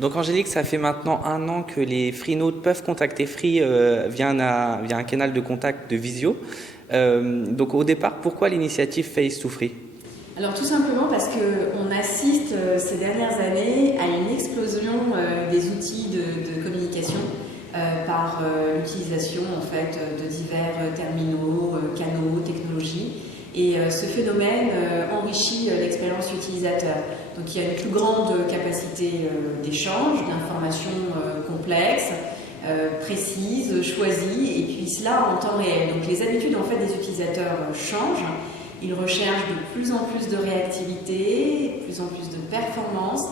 Donc Angélique, ça fait maintenant 1 an que les Freenotes peuvent contacter Free via un canal de contact de visio. Donc au départ, pourquoi l'initiative Face to Free? Alors tout simplement parce qu'on assiste ces dernières années à une explosion des outils de communication par l'utilisation en fait de divers terminaux, canaux, technologies. Et ce phénomène enrichit l'expérience utilisateur. Donc il y a une plus grande capacité d'échange, d'informations complexes, précises, choisies, et puis cela en temps réel. Donc les habitudes en fait des utilisateurs changent. Ils recherchent de plus en plus de réactivité, de plus en plus de performance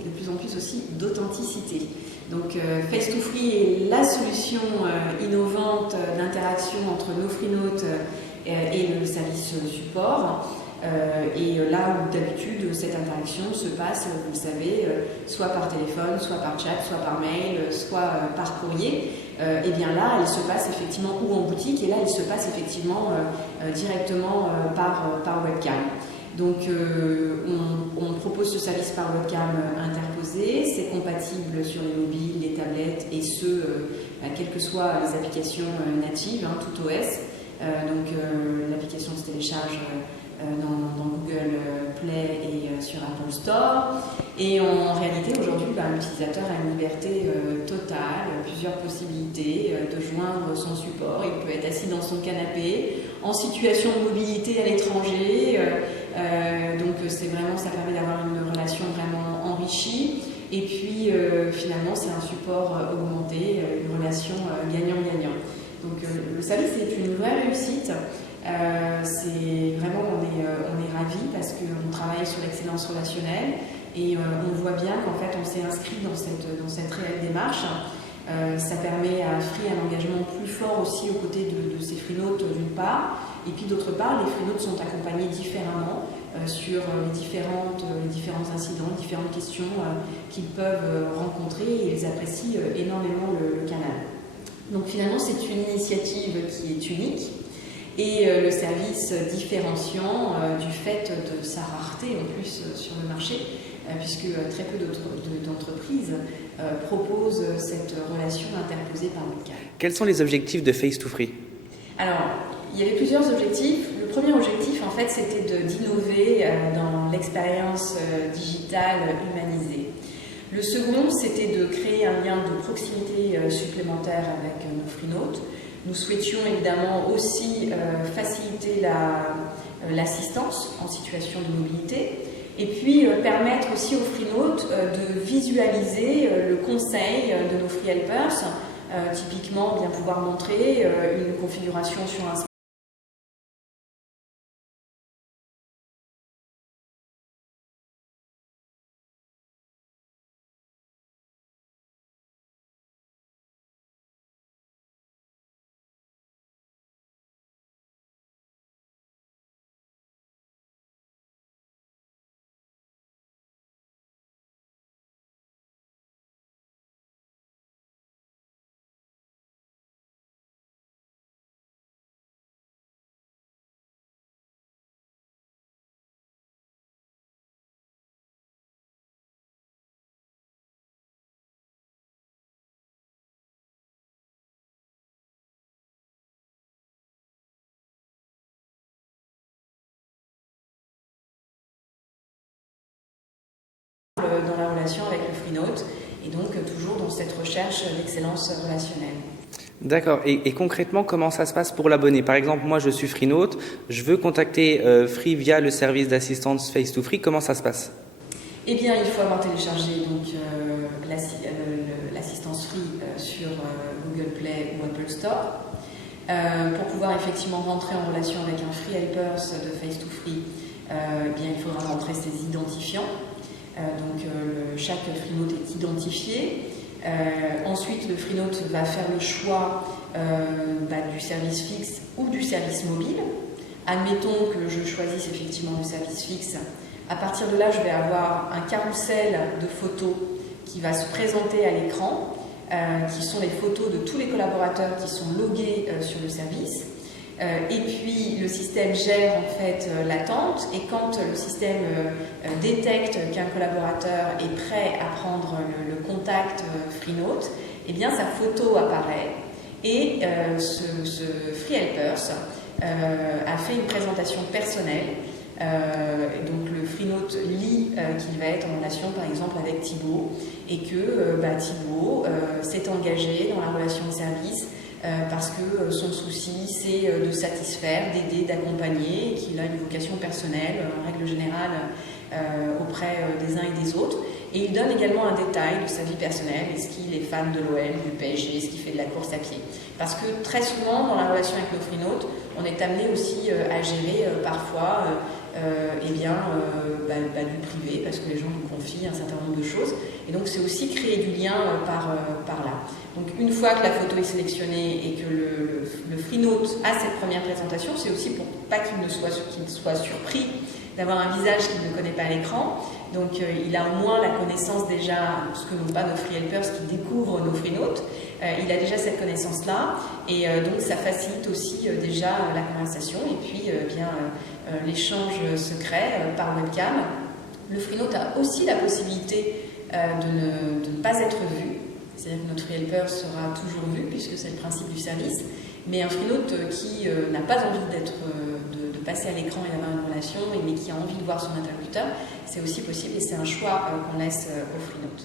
et de plus en plus aussi d'authenticité. Donc Face to Free est la solution innovante d'interaction entre nos Freenotes et le service support. Et là où d'habitude cette interaction se passe, vous le savez, soit par téléphone, soit par chat, soit par mail, soit par courrier, et bien là elle se passe effectivement ou en boutique, et là elle se passe effectivement directement par webcam. Donc on propose ce service par webcam interposé, c'est compatible sur les mobiles, les tablettes et quelles que soient les applications natives, tout OS. Donc l'application se télécharge dans Google Play et sur Apple Store. Et en réalité, aujourd'hui, l'utilisateur a une liberté totale, plusieurs possibilités de joindre son support. Il peut être assis dans son canapé, en situation de mobilité à l'étranger. Donc ça permet d'avoir une relation vraiment enrichie. Et puis finalement, c'est un support augmenté, une relation gagnant-gagnant. Donc le service est une vraie réussite. C'est vraiment, on est ravis parce qu'on travaille sur l'excellence relationnelle et on voit bien qu'en fait on s'est inscrit dans cette réelle démarche. Ça permet à Free un engagement plus fort aussi aux côtés de ses Freenotes d'une part, et puis d'autre part les Freenotes sont accompagnés différemment sur les différents incidents, les différentes questions qu'ils peuvent rencontrer, et ils apprécient énormément le canal. Donc finalement c'est une initiative qui est unique, et le service différenciant du fait de sa rareté en plus sur le marché, puisque très peu d'entreprises proposent cette relation interposée par webcam. Quels sont les objectifs de Face to Free? Alors, il y avait plusieurs objectifs. Le premier objectif, en fait, c'était d'innover dans l'expérience digitale humanisée. Le second, c'était de créer un lien de proximité supplémentaire avec nos Freenotes. Nous souhaitions évidemment aussi faciliter l'assistance en situation de mobilité, et puis permettre aussi aux Freenotes de visualiser le conseil de nos Free Helpers, typiquement bien pouvoir montrer une configuration sur un dans la relation avec le Freenote, et donc toujours dans cette recherche d'excellence relationnelle. D'accord. Et concrètement, comment ça se passe pour l'abonné? Par exemple, moi je suis Freenote, je veux contacter Free via le service d'assistance Face to Free, comment ça se passe? Eh bien, il faut avoir téléchargé l'assistance Free sur Google Play ou Apple Store. Pour pouvoir effectivement rentrer en relation avec un Free Helpers de Face to Free, bien, il faudra rentrer ses identifiants. Chaque Freenote est identifié. Ensuite, le Freenote va faire le choix du service fixe ou du service mobile. Admettons que je choisisse effectivement le service fixe. À partir de là, je vais avoir un carrousel de photos qui va se présenter à l'écran, qui sont les photos de tous les collaborateurs qui sont logués sur le service. Et puis le système gère en fait l'attente, et quand le système détecte qu'un collaborateur est prêt à prendre le contact Freenode, eh bien sa photo apparaît, et ce Free Helpers a fait une présentation personnelle. Donc le Freenode lit qu'il va être en relation par exemple avec Thibaut, et que Thibaut s'est engagé dans la relation de service parce que son souci c'est de satisfaire, d'aider, d'accompagner, et qu'il a une vocation personnelle en règle générale auprès des uns et des autres. Et il donne également un détail de sa vie personnelle: est-ce qu'il est fan de l'OL, du PSG, est-ce qu'il fait de la course à pied. Parce que très souvent dans la relation avec nos Freenode, on est amené aussi à gérer parfois du privé, parce que les gens nous confient un certain nombre de choses, et donc c'est aussi créer du lien par là. Donc une fois que la photo est sélectionnée et que le Freenode a cette première présentation, c'est aussi pour pas qu'il soit surpris d'avoir un visage qu'il ne connaît pas à l'écran. Donc il a au moins la connaissance déjà, ce que n'ont pas nos Free Helpers qui découvrent nos Freenode. Il a déjà cette connaissance-là, et donc ça facilite aussi déjà la conversation, et puis l'échange secret par webcam. Le Freenode a aussi la possibilité de ne pas être vu, c'est-à-dire que notre Free Helper sera toujours vu puisque c'est le principe du service, mais un Freenode qui n'a pas envie de passer à l'écran et d'avoir une relation, mais qui a envie de voir son interlocuteur, c'est aussi possible, et c'est un choix qu'on laisse au Freenode.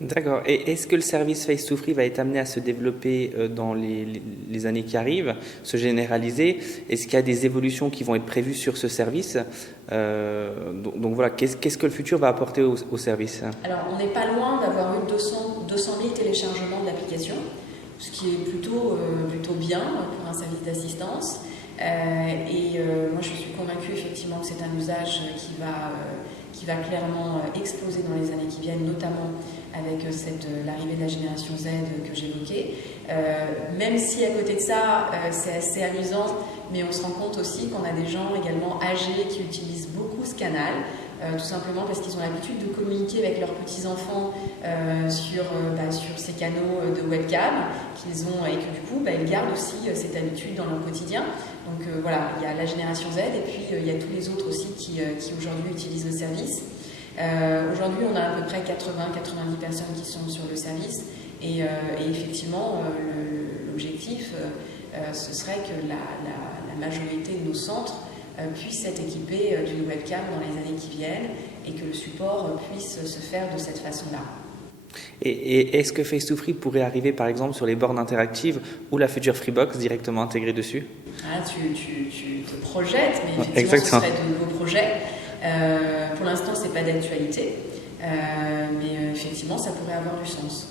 D'accord. Et est-ce que le service Face2Free va être amené à se développer dans les années qui arrivent, se généraliser? Est-ce qu'il y a des évolutions qui vont être prévues sur ce service? Donc voilà, qu'est-ce que le futur va apporter au service? Alors, on n'est pas loin d'avoir eu 200 000 téléchargements de l'application, ce qui est plutôt bien pour un service d'assistance. Moi, je suis convaincue effectivement que c'est un usage qui va clairement exploser dans les années qui viennent, notamment avec l'arrivée de la génération Z que j'évoquais. Même si à côté de ça, c'est assez amusant, mais on se rend compte aussi qu'on a des gens également âgés qui utilisent beaucoup ce canal, tout simplement parce qu'ils ont l'habitude de communiquer avec leurs petits-enfants sur ces canaux de webcam qu'ils ont, et que du coup, ils gardent aussi cette habitude dans leur quotidien. Donc voilà, il y a la génération Z, et puis il y a tous les autres aussi qui aujourd'hui utilisent le service. Aujourd'hui, on a à peu près 80-90 personnes qui sont sur le service, et effectivement, l'objectif, ce serait que la majorité de nos centres puissent être équipés d'une webcam dans les années qui viennent, et que le support puisse se faire de cette façon-là. Et est-ce que Face2Free pourrait arriver par exemple sur les bornes interactives ou la future Freebox directement intégrée dessus? Tu te projettes, mais effectivement Exactement. Ce serait de nouveaux projets. Pour l'instant, c'est pas d'actualité, mais effectivement, ça pourrait avoir du sens.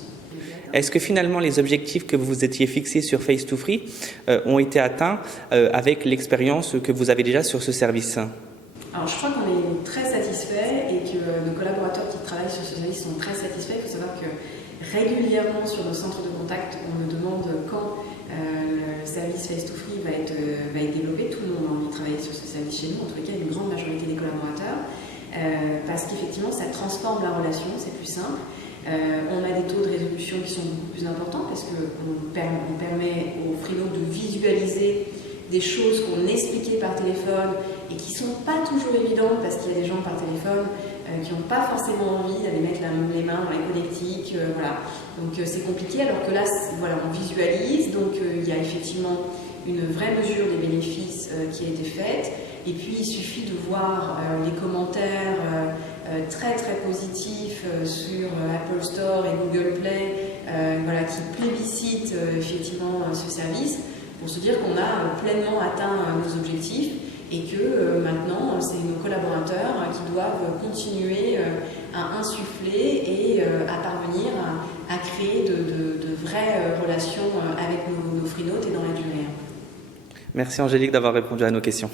Est-ce que finalement les objectifs que vous vous étiez fixés sur Face2Free ont été atteints avec l'expérience que vous avez déjà sur ce service? Alors, je crois qu'on est très satisfait, et que nos collaborateurs qui travaillent sur ce service sont très satisfaits. Il faut savoir que régulièrement sur nos centres de contact, on me demande quand le service Face2Free va être développé. Tout le monde a envie de travailler sur ce service chez nous, en tout cas une grande majorité des collaborateurs, parce qu'effectivement ça transforme la relation, c'est plus simple. On a des taux de résolution qui sont beaucoup plus importants, parce qu'on permet aux Freenode de visualiser des choses qu'on expliquait par téléphone et qui ne sont pas toujours évidentes, parce qu'il y a des gens par téléphone qui n'ont pas forcément envie d'aller mettre les mains dans les connectiques, voilà. Donc c'est compliqué, alors que là, voilà, on visualise, donc il y a effectivement une vraie mesure des bénéfices qui a été faite, et puis il suffit de voir les commentaires très très positifs sur Apple Store et Google Play, voilà, qui plébiscitent effectivement ce service, pour se dire qu'on a pleinement atteint nos objectifs, et que maintenant, c'est nos collaborateurs qui doivent continuer à insuffler et à parvenir à créer de vraies relations avec nos Freenode et dans la durée. Merci Angélique d'avoir répondu à nos questions.